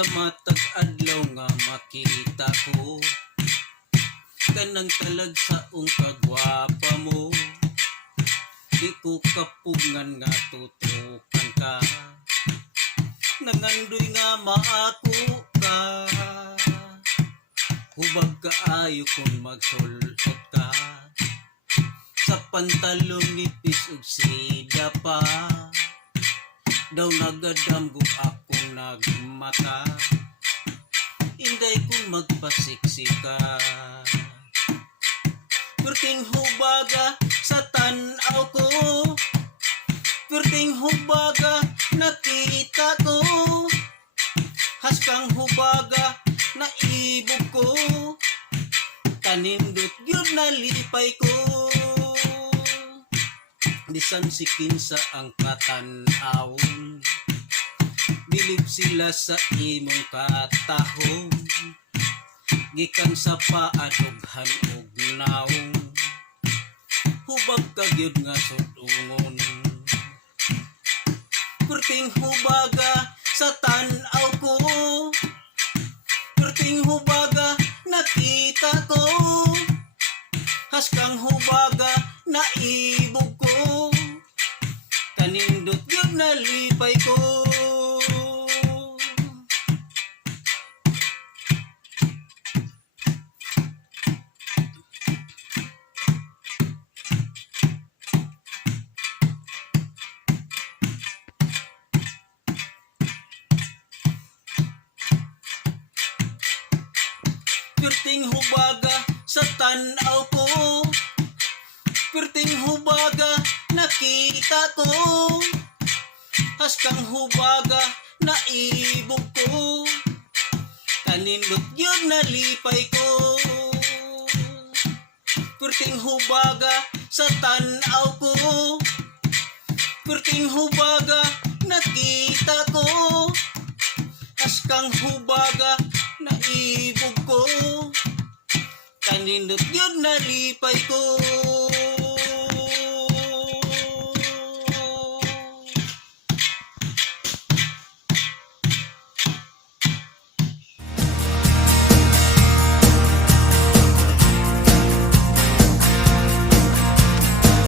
Sa matag adlaw nga makita ko kanang talag sa kagwapa mo. Di ko kapugngan nga tutukan ka, nangandoy nga maako ka. Hubag kaayo kung magsulot ka, sa pantalong nipis ug sida pa. Daw nagadamgo akong nagmata, inday kung magpasiksi ka. Perting hubaga sa tanaw ko, perting hubaga nakita ko. Haskang hubaga naibog ko, kanindot yun nalipay ko. Bisan si kinsa ang katanawon, bilib sila sa imong katahon. Gikan sa paadughan og naong, hubag ka gyud nga sudungon. Perting hubaga sa tanaw ko, perting hubaga nakita ko. Haskang hubaga naibog ko, kanindot gyud nalipay ko. Perting hubaga sa tanaw ko, perting hubaga nakita ko. Haskang hubaga naibog ko, kanindot yun nalipay ko. Perting hubaga sa tanaw ko, perting hubaga nakita ko. Haskang hubaga naibog ko, kanindot yun nalipay ko.